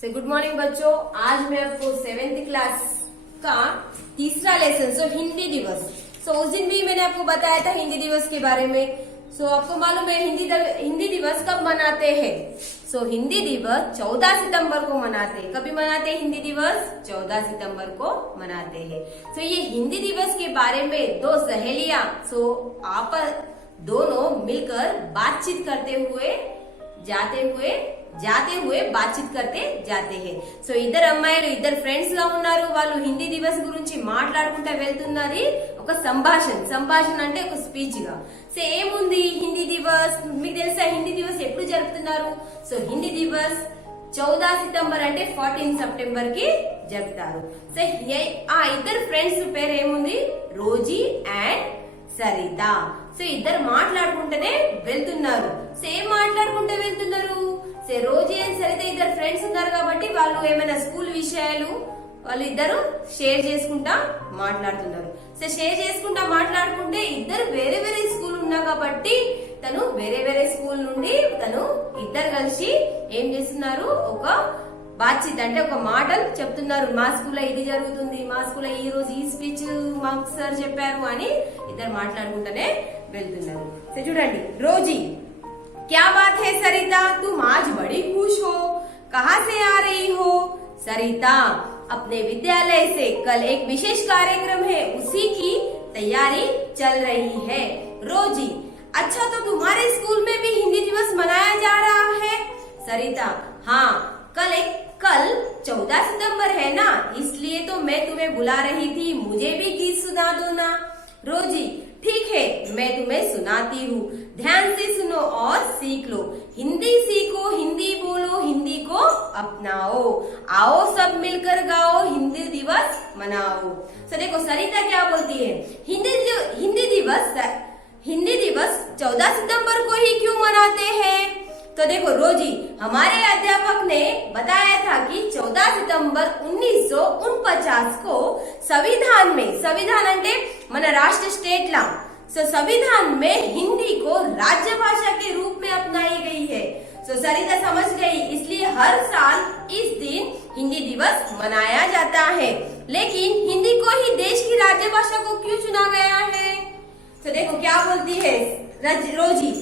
से good morning बच्चों। आज मैं आपको 7th क्लास का तीसरा लेसन हिंदी दिवस। उस दिन भी मैंने आपको बताया था हिंदी दिवस के बारे में। आपको मालूम है हिंदी दिवस कब मनाते हैं? हिंदी दिवस 14 सितंबर को मनाते हैं। कभी मनाते हैं हिंदी दिवस? 14 सितंबर को मनाते हैं। ये हिंदी दिवस के बारे में दो सहेलियां आप दोनों मिलकर बातचीत जाते हुए बातचीत करते जाते हैं। ఇద్దరు అమ్మాయిలు ఇద్దరు ఫ్రెండ్స్ గా ఉన్నారు। వాళ్ళు హిందీ దివస్ గురించి మాట్లాడుకుంటూ వెళ్తున్నది ఒక సంభాషణ అంటే ఒక స్పీచ్ గా। ఏముంది హిందీ దివస్? మీకు తెలుసా హిందీ దివస్ ఎప్పుడు జరుపుతున్నారు? హిందీ దివస్ 14 సితంబర్ అంటే 14 సెప్టెంబర్ కి జరుపుతారు। ఆ ఇద్దరు ఫ్రెండ్స్ పేరు ఏముంది? Rosy and Saritha. ఇద్దరు మాట్లాడుకుంటూనే వెళ్తున్నారు। ఏం మాట్లాడుకుంటూ వెళ్తున్నారు? రోజీ అండ్ సరిత ఇద్దరు ఫ్రెండ్స్ ఉన్నారు కాబట్టి వాళ్ళు ఏమైనా స్కూల్ విషయాలు వాళ్ళు ఇద్దరు షేర్ చేసుకుంటా మాట్లాడుతున్నారు। షేర్ చేసుకుంటా మాట్లాడుకుంటే ఇద్దరు వేరే వేరే స్కూల్ ఉన్నా కాబట్టి తను వేరే స్కూల్ నుండి ఇద్దరు కలిసి ఏం చేస్తున్నారు? ఒక బాధ్యత అంటే ఒక మాటలు చెప్తున్నారు। మా స్కూల్లో ఇది జరుగుతుంది, మా స్కూల్లో ఈ రోజు ఈ స్పీచ్ మాకు సార్ చెప్పారు అని ఇద్దరు మాట్లాడుకుంటూనే వెళ్తున్నారు। చూడండి, రోజీ क्या बात है सरिता, तुम आज बड़ी खुश हो, कहाँ से आ रही हो? सरिता, अपने विद्यालय से कल एक विशेष कार्यक्रम है, उसी की तैयारी चल रही है। रोजी, अच्छा तो तुम्हारे स्कूल में भी हिंदी दिवस मनाया जा रहा है? सरिता, हाँ, कल 14 सितंबर है ना, इसलिए तो मैं तुम्हें बुला रही थी, मुझे भी गीत सुना दो ना। रोजी, ठीक है, मैं तुम्हें सुनाती हूँ, ध्यान से सुनो और सीख लो। हिंदी सीखो, हिंदी बोलो, हिंदी को अपनाओ, आओ सब मिलकर गाओ, हिंदी दिवस मनाओ। देखो सरिता क्या बोलती है? हिंदी दिवस 14 सितंबर को ही क्यों मनाते हैं? तो देखो रोजी, हमारे अध्यापक ने बताया था कि 14 सितंबर 1949 को संविधान అంటే మన రాష్ట్ర స్టేట్ లా संविधान में हिंदी को राज्य भाषा के रूप में अपनाई गई है। सरिता समझ गई, इसलिए हर साल इस दिन हिंदी दिवस मनाया जाता है। लेकिन हिंदी को ही देश की राज्य भाषा को क्यों चुना गया है? देखो क्या बोलती है रोजी,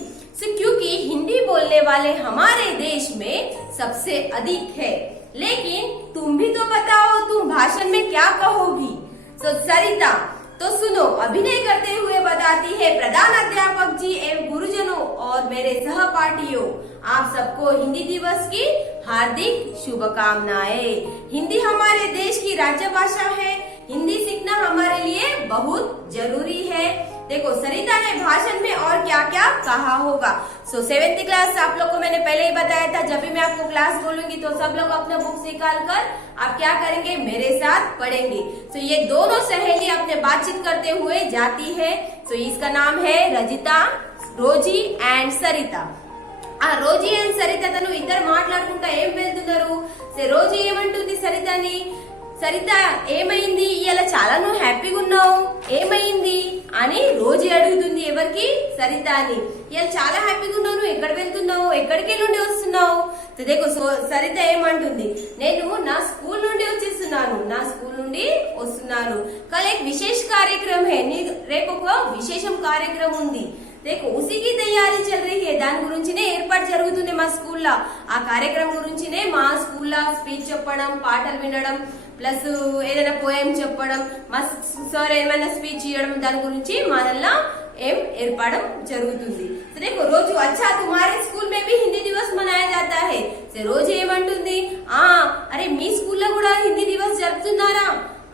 क्योंकि हिंदी बोलने वाले हमारे देश में सबसे अधिक है। लेकिन तुम भी तो बताओ, तुम भाषण में क्या कहोगी? सरिता, तो सुनो, अभिनय करते हुए बताती है, प्रधान अध्यापक जी एवं गुरुजनों और मेरे सहपाठियों, आप सबको हिंदी दिवस की हार्दिक शुभकामनाएं। हिंदी हमारे देश की राज्य भाषा है, हिंदी सीखना हमारे लिए बहुत जरूरी है। देखो सरिता ने भाषण में और क्या क्या कहा होगा। 7th क्लास आप लोग को मैंने पहले ही बताया था, जब भी मैं आपको क्लास बोलूंगी तो सब लोग अपना बुक्स निकाल कर आप क्या करेंगे? मेरे साथ पढ़ेंगे। ये दोनों सहेली अपने बातचीत करते हुए जाती है। इसका नाम है रोजी एंड सरिता। ఆ రోజీ అండ్ సరిత తను ఇద్దరు మాట్లాడుకుంటా ఏం వెళ్తున్నారు? రోజీ ఏమంటుంది సరితని? సరిత, ఏమైంది ఇవాళ? చాలా నువ్వు హ్యాపీగా ఉన్నావు, ఏమైంది అని రోజీ అడుగుతుంది। ఎవరికి? సరిత అని। ఇవాళ చాలా హ్యాపీగా ఉన్నావు, నువ్వు ఎక్కడ వెళ్తున్నావు, ఎక్కడికి నుండి వస్తున్నావు? సరిత ఏమంటుంది? నేను నా స్కూల్ నుండి వస్తున్నాను। కల్ ఏక్ విశేష కార్యక్రమం హై, రేపు ఒక విశేషం కార్యక్రమం ఉంది। देखो उसी की तैयारी चल रही है, దాని గురించినే ఏర్పాటు జరుగుతుంది మా స్కూల్లో। ఆ కార్యక్రమం గురించినే మా స్కూల్లో స్పీచ్ చెప్పడం, పాటలు వినడం, ప్లస్ ఏదైనా పోయం చెప్పడం, మా సార్ ఏమైనా స్పీచ్ ఇవ్వడం, దాని గురించి మాదల్లా ఏం ఏర్పాటు జరుగుతుంది। देखो रोजू, अच्छा तुम्हारे स्कूल में भी हिंदी दिवस मनाया जाता है? రోజు ఏమంటుంది? అరే మీ స్కూల్లో కూడా హిందీ దివస్ జరుపుతున్నారా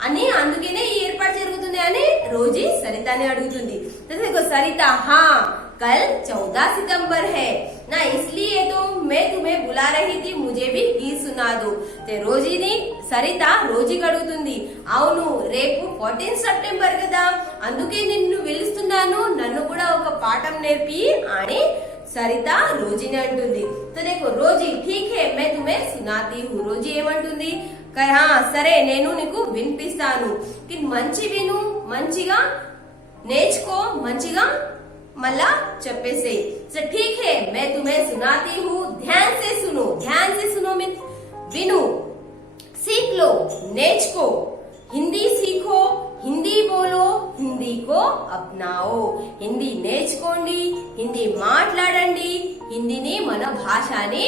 అని, అందుకనే ఈ ఏర్పాటు జరుగుతుంది అని రోజీ సరితని అడుగుతుంది। देखो सरिता, हाँ, कल 14 सितंबर है ना, इसलिए तो मैं तुम्हें बुला रही थी, मुझे भी गीत सुना दो। రోజీని సరిత రోజీకి అడుగుతుంది, అవును రేపు 14 సెప్టెంబర్ కదా, అందుకే నిన్ను పిలుస్తున్నాను, నన్ను కూడా ఒక పాఠం నేర్పి అని సరిత రోజీని అంటుంది। देखो रोजी, ठीक है, मैं तुम्हें सुनाती हूँ। రోజీ ఏమంటుంది? సరే నేను నీకు వినిపిస్తాను, మంచి విను, మంచిగా నేర్చుకో, మంచిగా మళ్ళా చెప్పేసే। ठीक है, मैं तुम्हें सुनाती हूँ, ध्यान से सुनो। मीन्स विनु। నేర్చుకో, హిందీ సీఖో, హిందీ బోలో, హిందీ కో అప్నాओ. హిందీ నేర్చుకోండి, హిందీ మాట్లాడండి, హిందీని మన భాషని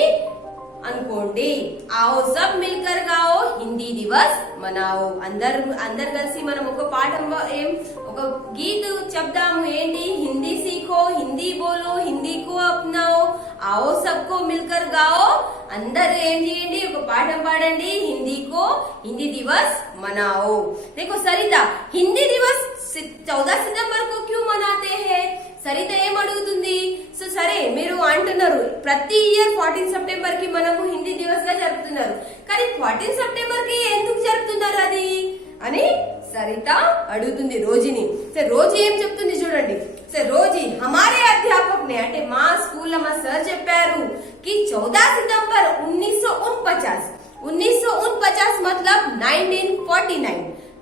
అనుకోండి. आओ सब मिलकर गाओ, హిందీ దివస్ మనాओ. అందరు కలిసి మనం ఒక పాఠం ఒక గీత చెప్దాము. ఏంటి? హిందీ సీఖో, హిందీ బోలో, హిందీ కో అప్నాओ. आओ सबको मिलकर गाओ. అందరూ ఏం చేయండి? ఒక పాఠం పాడండి, హిందీ దివస్ మనాओ. देखो सरिता, हिंदी दिवस 14 सितंबर को क्यों मनाते हैं? సరిత ఏం అడుగుతుంది? సో సరే, మీరు అంటున్నారు ప్రతి ఇయర్ 14 సెప్టెంబర్ కి మనము హిందీ దివస్ గా జరుపుతున్నారు, కానీ 14 సెప్టెంబర్ కి ఎందుకు జరుపుతున్నారు అది అని సరిత అడుగుతుంది రోజుని. సరే, రోజు ఏం చెప్తుంది చూడండి. సరే, రోజు హమారే అధ్యాపక్ నే, అంటే మా స్కూల్లో మా సార్ చెప్పారు कि 14 सितंबर 1949 मतलब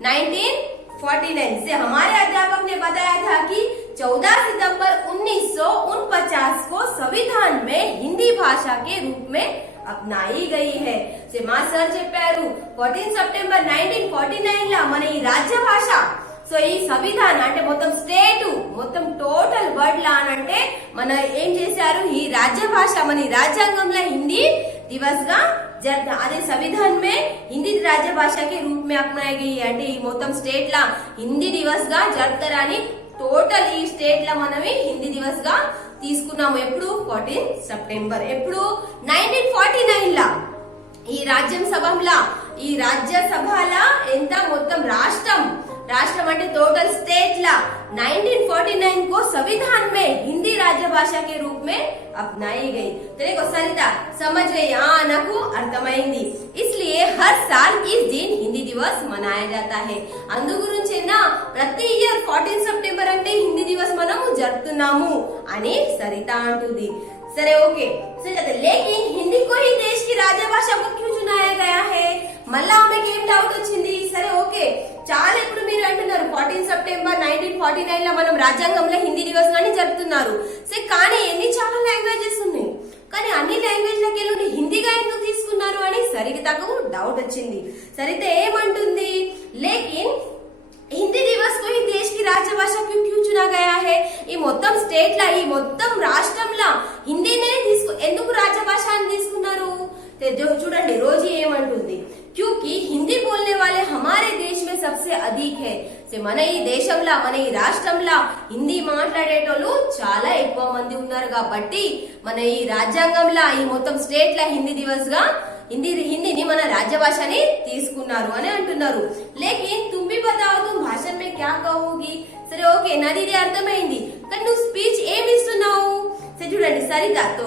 1949 से हमारे अध्यापक ने बताया था कि 14 सितंबर 1949 को संविधान में हिंदी भाषा के रूप में अपनाई गई है. से మా సార్ చెప్పారు 14 సెప్టెంబర్ 1949 ला మన ఈ రాజ్య భాష, సో ఈ సంవిధాన అంటే మొత్తం స్టేట్ మొత్తం టోటల్ వర్డ్ లా అంటే మన ఏం చేశారు? ఈ రాజ్య భాష మన ఈ రాజ్యాంగంలో హిందీ దివస్ గా అదే సంవిధాన్ మే హిందీ రాజ్య భాష के रूप में अपनाई गई है. అంటే ఈ మొత్తం స్టేట్ లా హిందీ దివస్ గా జరుపుతారని టోటల్ ఈ స్టేట్ లా మనమే హిందీ దివస్ గా తీసుకున్నాము. ఎప్పుడు? 14 సెప్టెంబర్. ఎప్పుడు? 1949 లా ఈ రాజ్యసభలా ఎంత మొత్తం రాష్ట్రం అంటే టोटल स्टेट ला 1949 को संविधान में हिंदी राज्य भाषा के रूप में अपनाई गई. तेरे को सरिता समझ गई? हाँ, నాకు అర్థమైంది. इसलिए हर साल इस दिन हिंदी दिवस मनाया जाता है. అందు గురించేనా ప్రతి ఇయర్ 14 సెప్టెంబర్ అంటే హిందీ దివస్ మనము జరుపుతున్నాము అని సరిత అంటుంది. సరే, ఓకే. लेकिन हिंदी को ही देश की राजभाषा को क्यों चुनाया गया है? మళ్ళా ఆమెకి ఏం డౌట్ వచ్చింది? సరే, ఓకే, చాలా ఇప్పుడు మీరు అంటున్నారు 14 సెప్టెంబర్ 1949 లో మనం రాజ్యాంగంలో హిందీ దివస్ గాని జరుపుతున్నారు. సరే, కానీ ఎన్ని చాలా లాంగ్వేజెస్ ఉన్నాయి, కానీ అన్ని లాంగ్వేజ్ లకి వెళ్ళి హిందీగా ఎందుకు తీసుకున్నారు అని సరితకు డౌట్ వచ్చింది. సరిత ఏమంటుంది? లేకిన్ हिंदी दिवस को ही देश की राजभाषा क्यों चुना गया है? ఈ మొత్తం స్టేట్ లా ఈ మొత్తం రాష్ట్రంలో హిందీనే ఎందుకు రాజభాష అని తీసుకున్నారు? చూడండి రోజు ఏమంటుంది? क्योंकि हिंदी बोलने वाले हमारे देश में सबसे अधिक है. మన ఈ దేశంలో మన ఈ రాష్ట్రంలో హిందీ మాట్లాడేటోళ్ళు చాలా ఎక్కువ మంది ఉన్నారు కాబట్టి మన ఈ రాజ్యాంగంలో ఈ మొత్తం స్టేట్ లా హిందీ దివస్ గా హిందీని మన రాజ్య భాషని తీసుకున్నారు అని అంటున్నారు. లేకిన్ तुम भी बताओ, तुम भाषण में क्या कहोगी? సరే, ఓకే, నాది ఇది అర్థమైంది, కానీ నువ్వు స్పీచ్ ఏమి ఇస్తున్నావు? సరే, చూడండి సరిత, తో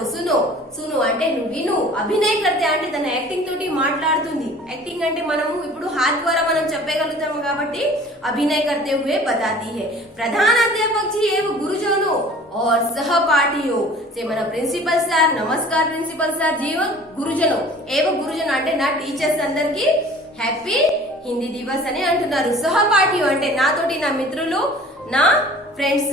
సును అంటే నువ్వు విను, అభినయ్ కర్తే అంటే తన యాక్టింగ్ తోటి మాట్లాడుతుంది. యాక్టింగ్ అంటే మనము ఇప్పుడు హాత్ ద్వారా మనం చెప్పగలుగుతాము కాబట్టి अभिनय करते हुए बताती है. प्रधान अध्यापक जी एवं गुरुजनों और सहपाठियों से మన ప్రిన్సిపల్ సార్, నమస్కార్ ప్రిన్సిపల్ సార్ जी గురుజనో గురుజన అంటే నా టీచర్స్ అందరికి హ్యాపీ హిందీ దివస్ అని అంటున్నారు. సహపాఠి అంటే నాతోటి నా మిత్రులు, నా फ्रेंड्स.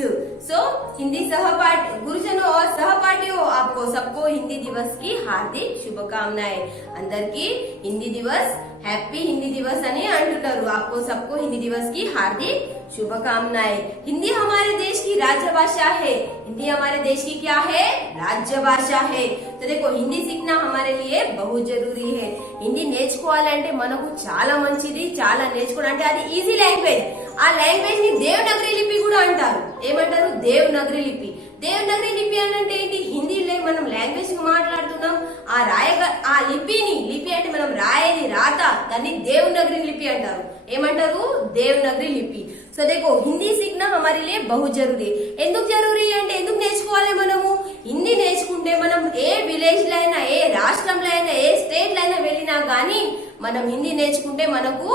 सो हिंदी सहपाठी गुरुजनों और सहपाठियों, आपको सबको हिंदी दिवस की हार्दिक शुभकामनाएं. अंदर की हिंदी दिवस हैप्पी हिंदी दिवस అని అంటున్నారు. आपको सबको हिंदी दिवस की हार्दिक शुभकामनाएं. हिंदी हमारे देश की राजभाषा है. हिंदी हमारे देश की क्या है? राजभाषा है. तो देखो, हिंदी सीखना हमारे लिए बहुत जरूरी है. हिंदी నేర్చుకోవాలంటే మనకు చాలా మంచిది. చాలా నేర్చుకోవడం అంటే అది ఈజీ లాంగ్వేజ్. ఆ లాంగ్వేజ్ ని దేవనాగరి లిపి కూడా అంటారు. ఏమంటారు? దేవనాగరి లిపి. దేవనాగరి లిపి అంటే ఏంటి? హిందీలో మనం లాంగ్వేజ్ మాట్లాడుతున్నాం, ఆ లిపి అంటే మనం రాయేది రాత, దాన్ని దేవనాగరి లిపి అంటారు. ఏమంటారు? దేవనాగరి లిపి. సో देखो, हिंदी सीखना हमारे लिए बहुत जरूरी. ఎందుకు జరూరీ అంటే ఎందుకు నేర్చుకోవాలి మనము? హిందీ నేర్చుకుంటే మనం ఏ విలేజ్ లో అయినా, ఏ రాష్ట్రంలో అయినా, ఏ స్టేట్ లో అయినా వెళ్ళినా గానీ మనం హిందీ నేర్చుకుంటే మనకు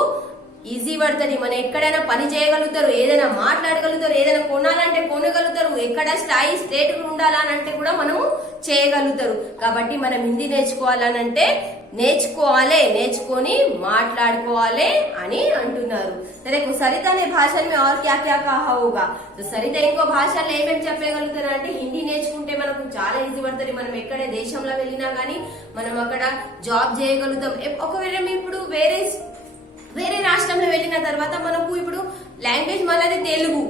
ఈజీ పడుతుంది. మనం ఎక్కడైనా పని చేయగలుగుతారు, ఏదైనా మాట్లాడగలుగుతారు, ఏదైనా కొనాలంటే కొనగలుగుతారు, ఎక్కడ స్థాయి స్టేట్ ఉండాలనంటే కూడా మనము చేయగలుగుతారు. కాబట్టి మనం హిందీ నేర్చుకోవాలనంటే నేర్చుకొని మాట్లాడుకోవాలి అని అంటున్నారు. సరే, సరిత అనే భాషలో और क्या क्या कहा होगा? तो సరిత ఇంకో భాషలో ఏమేమి చెప్పగలుగుతారు అంటే హిందీ నేర్చుకుంటే మనకు చాలా ఈజీ పడుతుంది. మనం ఎక్కడ దేశంలో వెళ్ళినా గానీ మనం అక్కడ జాబ్ చేయగలుగుతాం. ఒకవేళ ఇప్పుడు వేరే వేరే రాష్ట్రంలో వెళ్ళిన తర్వాత మనకు ఇప్పుడు లాంగ్వేజ్ మనది తెలుగు,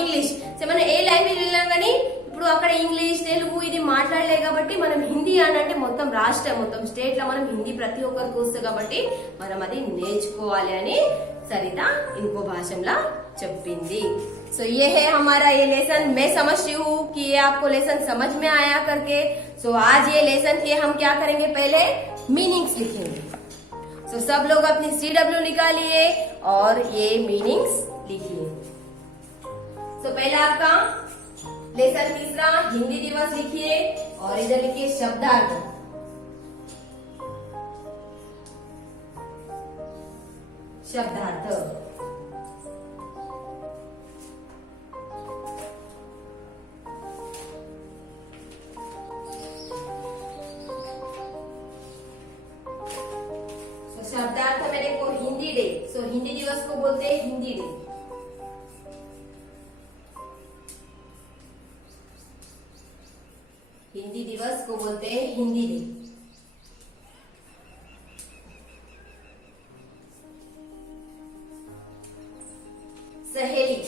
ఇంగ్లీష్, మనం ఏ లాంగ్వేజ్ వెళ్ళినా కానీ ఇప్పుడు అక్కడ ఇంగ్లీష్, తెలుగు ఇది మాట్లాడలే కాబట్టి మనం హిందీ అని అంటే మొత్తం రాష్ట్రం, మొత్తం స్టేట్ లో మనం హిందీ ప్రతి ఒక్కరికి వస్తుంది కాబట్టి మనం అది నేర్చుకోవాలి అని सरिता इनको भाषण ला చెప్పింది. सो ये है हमारा ये लेसन. मैं समझती हूँ कि ये आपको लेसन समझ में आया करके. सो आज ये लेसन के हम क्या करेंगे, पहले मीनिंग्स लिखेंगे. सो सब लोग अपनी CW निकालिए और ये मीनिंग्स लिखिए. सो पहला आपका लेसन तीसरा हिंदी दिवस लिखिए और इधर लिखिए शब्दार्थ. शब्दार्थ शब्दार्थ मेरे को हिंदी डे. सो हिंदी दिवस को बोलते हैं हिंदी डे. हिंदी दिवस को बोलते हैं हिंदी डे. सहेली,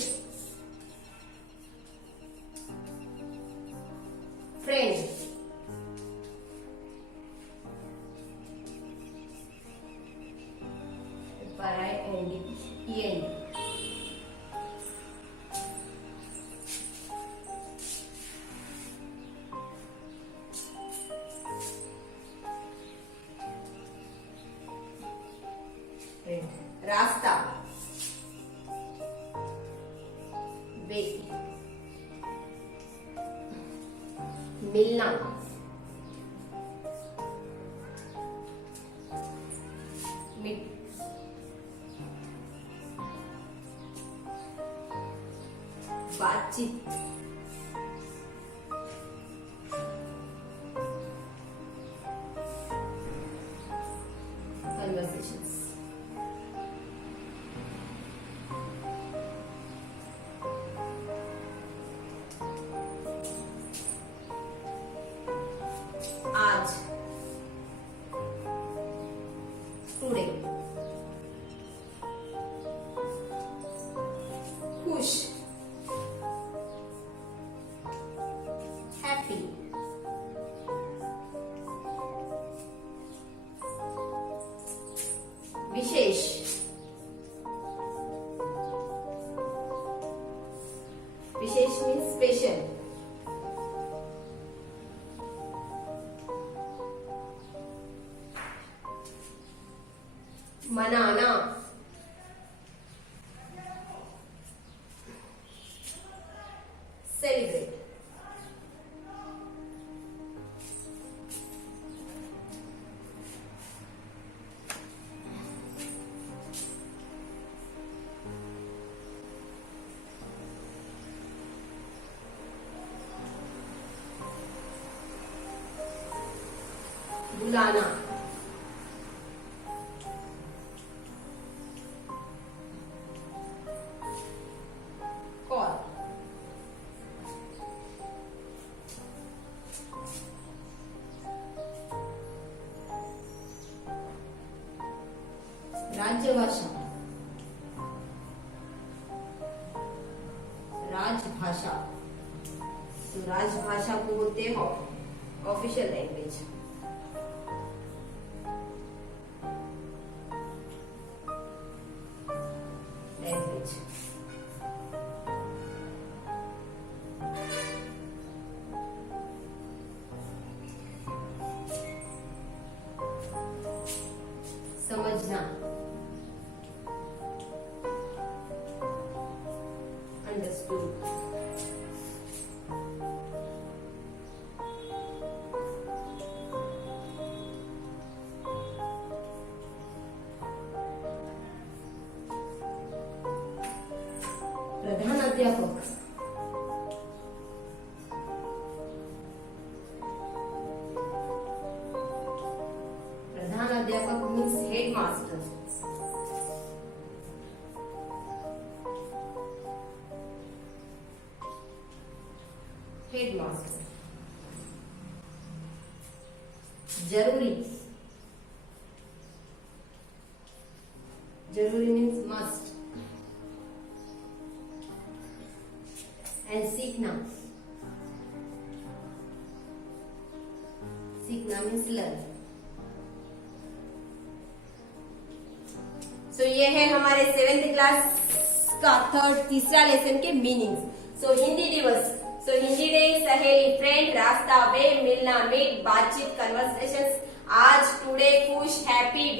फ्रेंड, रास्ता, वे, मिलना, बातचीत, कन्वर्सेशंस. आज, टुडे, खुश, हैप्पी, विशेष, विशेष मीन्स स्पेशल. मनाना, सेलिब्रेट. बुलाना, कॉल, राज्यभाषा, राजभाषा. तो राजभाषा को बोलते हैं ऑफिशियल लैंग्वेज. समझना, अंडरस्टूड. प्रधान अध्यापक, प्रधान अध्यापक means head master. Head master. जरूरी, जरूरी मीन्स मस्ट, एंड सीखना, सीखना मीन्स लर्न। सो ये है हमारे 7th क्लास का तीसरा लेसन के मीनिंग्स। सो हिंदी दिवस, सो हिंदी डे, सहेली, फ्रेंड, रास्ता, वे, मिलना, मीट, बातचीत, कन्वर्सेशन, आज, टुडे, खुश, हैप्पी,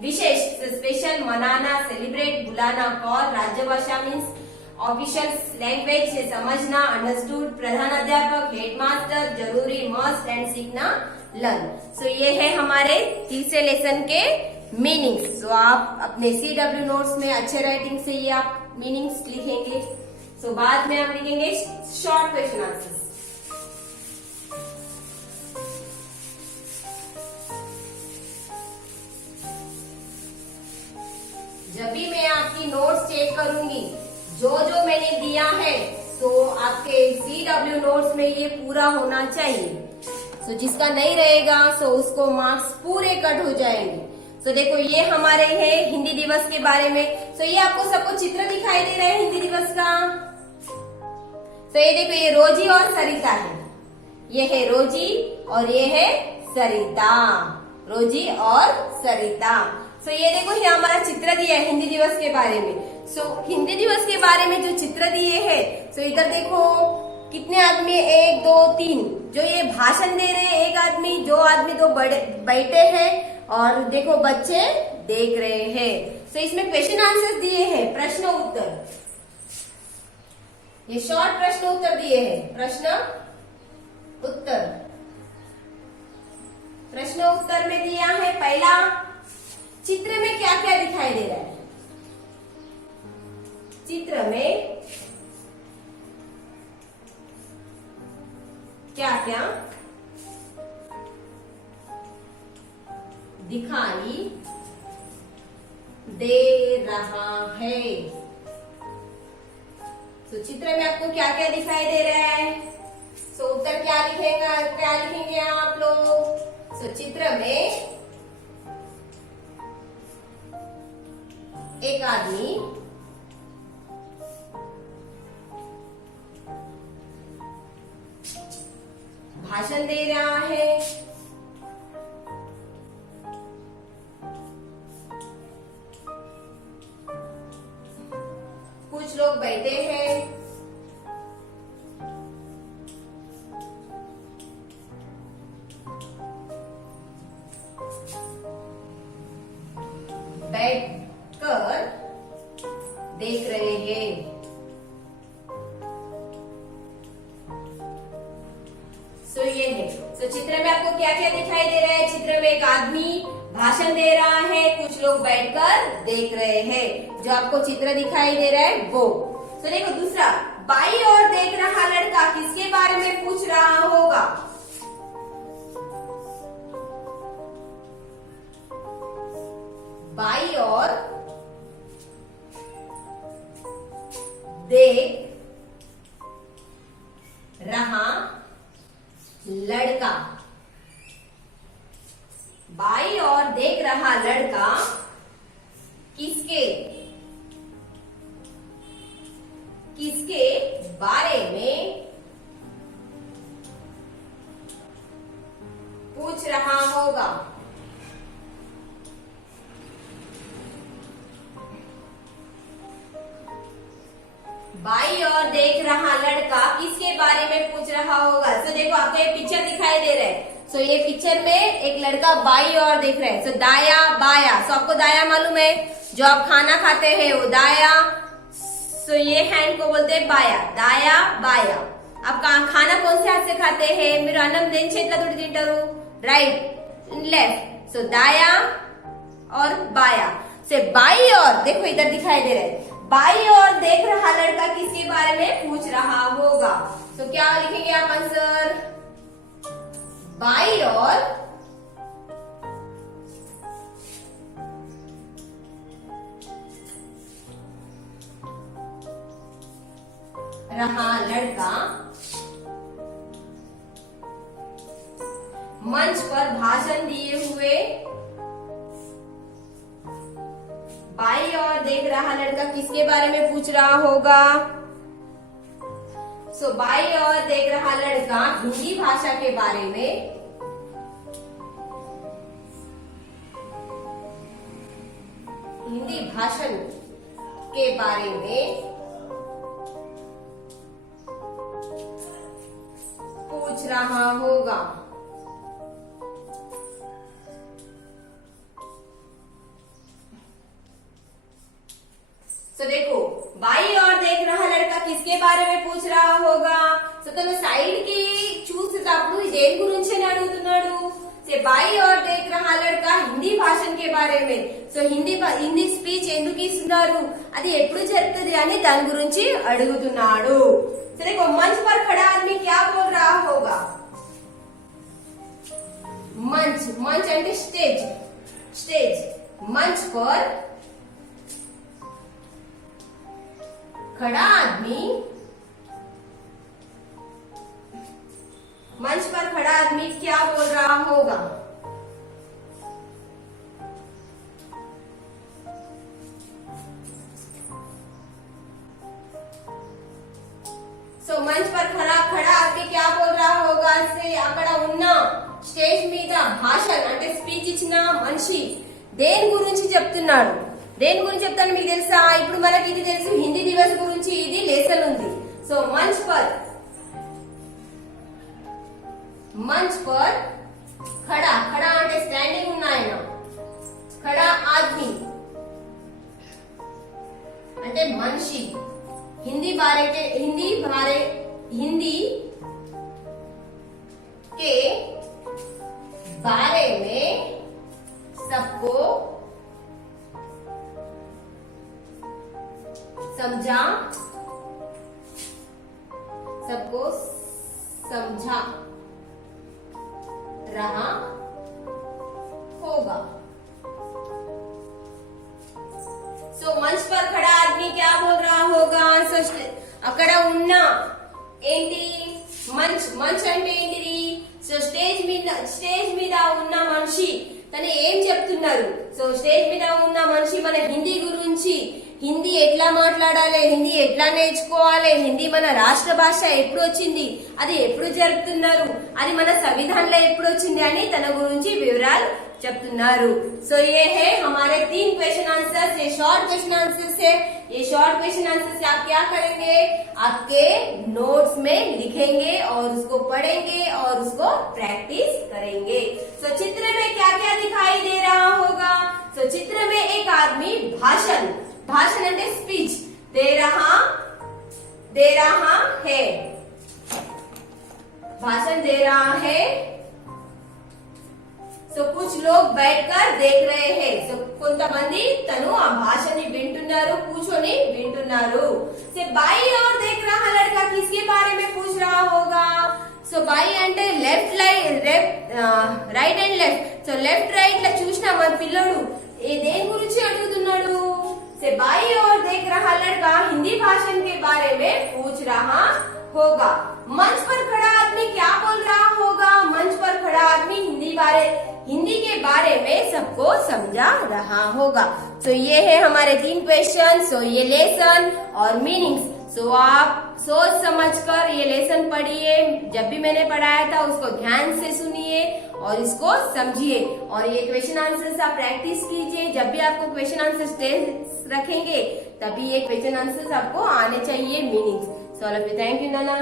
विशेष, स्पेशल, मनाना, सेलिब्रेट, बुलाना, कॉल, राज्यभाषा मीन्स ऑफिशियल लैंग्वेज से समझना, अंडरस्टूड, प्रधानाध्यापक, हेडमास्टर, जरूरी, मस्ट, एंड सीखना, लर्न। सो ये है हमारे तीसरे लेसन के मीनिंग्स। सो आप अपने CW नोट्स में अच्छे राइटिंग से ये आप मीनिंग्स लिखेंगे। सो बाद में हम लिखेंगे शॉर्ट क्वेश्चन आंसर्स। जब भी मैं आपकी नोट्स चेक करूंगी, जो जो मैंने दिया है, तो आपके CW नोट्स में ये पूरा होना चाहिए। सो जिसका नहीं रहेगा, सो उसको मार्क्स पूरे कट हो जाएंगे। सो देखो ये हमारे है हिंदी दिवस के बारे में। सो ये आपको सबको चित्र दिखाई दे रहा है हिंदी दिवस का। सो ये देखो, ये रोजी और सरिता है। ये है रोजी और ये है सरिता, रोजी और सरिता। सो ये देखो, ये हमारा चित्र दिया है हिंदी दिवस के बारे में। सो हिंदी दिवस के बारे में जो चित्र दिए हैं, सो इधर देखो कितने आदमी, 1 2 3, जो ये भाषण दे रहे हैं, एक आदमी, जो आदमी दो बैठे हैं, और देखो बच्चे देख रहे हैं। सो इसमें क्वेश्चन आंसर्स दिए हैं, प्रश्न उत्तर, ये शॉर्ट प्रश्न उत्तर दिए हैं, प्रश्न उत्तर। प्रश्न उत्तर में दिया है पहला, चित्र में क्या क्या दिखाई दे रहा है। चित्र में क्या क्या दिखाई दे रहा है। तो चित्र में आपको क्या क्या दिखाई दे रहा है। सो उत्तर क्या लिखेंगे आप लोग। सो चित्र में एक आदमी भाषण दे रहा है, कुछ लोग बैठे हैं, बैठकर देख रहे हैं। सो ये है। सो चित्र में आपको क्या क्या दिखाई दे रहा है। चित्र में एक आदमी भाषण दे रहा है, कुछ लोग बैठकर देख रहे हैं। जो आपको चित्र दिखाई दे रहा है वो। तो देखो दूसरा, बाई और देख रहा लड़का किसके बारे में पूछ रहा होगा। बाई और देख रहा लड़का, बाई और देख रहा लड़का किसके बारे में पूछ रहा होगा। बाई और देख रहा लड़का किसके बारे में पूछ रहा होगा। तो देखो आपको ये पिक्चर दिखाई दे रहा है। सो ये पिक्चर में एक लड़का बाई और देख रहा है। सो दाया बाया, सो आपको दाया मालूम है, जो आप खाना खाते हैं वो दाया। सो ये हैंड को बोलते हैं बाया, दाया बाया। आप खाना कौन से हाथ से खाते हैं। మీరు అన్నం దేని చేతిలో తోటి తింటారు, राइट लेफ्ट। सो दाया और बाया से बाई और, देखो इधर दिखाई दे रहा है, बाई और देख रहा लड़का किसके बारे में पूछ रहा होगा। तो क्या लिखेंगे आप आंसर। बाई और रहा लड़का मंच पर भाषण दिए हुए रहा लड़का किसके बारे में पूछ रहा होगा? सो बाई ओर देख रहा लड़का हिंदी भाषा के बारे में हिंदी भाषण के बारे में पूछ रहा होगा। तो देखो बाई और देख रहा लड़का किसके बारे में पूछ रहा होगा? సో తను సైడ్ కి చూసేటప్పుడు దేని గురించి అడుగుతున్నాడు? से बाई और देख रहा लड़का हिंदी भाषण के बारे में సో హిందీ స్పీచ్ ఎందుకు ఇస్తున్నారు, అది ఎప్పుడు జరుగుతుంది అని దాని గురించి అడుగుతున్నాడు। సో देखो मंच पर खड़ा आदमी क्या बोल रहा होगा? मंच मंच అంటే स्टेज मंच पर खड़ा आदमी मंच पर खड़ा आदमी क्या बोल रहा होगा? मंच पर खड़ा आदमी क्या बोल रहा होगा? से అక్కడ ఉన్న స్టేజ్ మీద భాషణ అంటే స్పీచ్ ఇచ్చిన మనిషి దేని గురించి చెప్తున్నాడు? దేని గురించి చెప్తాను మీకు తెలుసా? ఇప్పుడు మనకి ఇది తెలుసు, హిందీ దివస్ గురించి ఇది లెసన్ ఉంది। సో मंच पर खड़ा అంటే స్టాండింగ్ ఉన్న ఆయన, खड़ा आदमी అంటే మనిషి हिंदी के बारे में सबको समझा रहा होगा। సో मंच पर खड़ा आदमी क्या बोल रहा होगा? సో అక్కడ ఉన్న ఏంటి మంచ్ అంటే ఏంటిది? సో స్టేజ్ మీద ఉన్న మనిషి తను ఏం చెప్తున్నారు? సో స్టేజ్ మీద ఉన్న మనిషి మన హిందీ గురించి, హిందీ ఎట్లా మాట్లాడాలి, హిందీ ఎట్లా నేర్చుకోవాలి, హిందీ మన రాష్ట్ర భాష ఎప్పుడు వచ్చింది, అది ఎప్పుడు జరుపుతున్నారు, అది మన సంవిధానంలో ఎప్పుడు వచ్చింది అని తన గురించి వివరాలు చెప్తున్నారు। సో ये है हमारे 3 क्वेश्चन आंसर। ये शॉर्ट क्वेश्चन आंसर्स है। ये शॉर्ट क्वेश्चन आंसर से आप क्या करेंगे? आपके नोट्स में लिखेंगे और उसको पढ़ेंगे और उसको प्रैक्टिस करेंगे। सो चित्र में क्या क्या दिखाई दे रहा होगा? सो चित्र में एक आदमी भाषण అంటే स्पीच दे रहा है, भाषण दे रहा है। సో कुछ लोग बैठकर देख रहे हैं। సో కొంతమంది తను ఆ భాషని వింటున్నారు, కూర్చొని వింటున్నారు। से बाई और देख रहा लड़का किसके बारे में पूछ रहा होगा? సో బాయి అంటే right and left. So left right లా చూసిన మన పిల్లడు దేని గురించి అడుగుతున్నాడు? से बाई और देख रहा लड़का हिंदी भाषण के बारे में पूछ रहा होगा। मंच पर खड़ा आदमी क्या बोल रहा होगा? मंच पर खड़ा आदमी हिंदी के बारे में सबको समझा रहा होगा। सो ये है हमारे 3 क्वेश्चन। सो ये लेसन और मीनिंग्स। सो आप सोच समझकर ये लेसन पढ़िए। जब भी मैंने पढ़ाया था उसको ध्यान से सुनिए और इसको समझिए और ये क्वेश्चन आंसर्स आप प्रैक्टिस कीजिए। जब भी आपको क्वेश्चन आंसर्स टेस्ट रखेंगे तभी ये क्वेश्चन आंसर्स आपको आने चाहिए meanings. So all of you thank you Nana.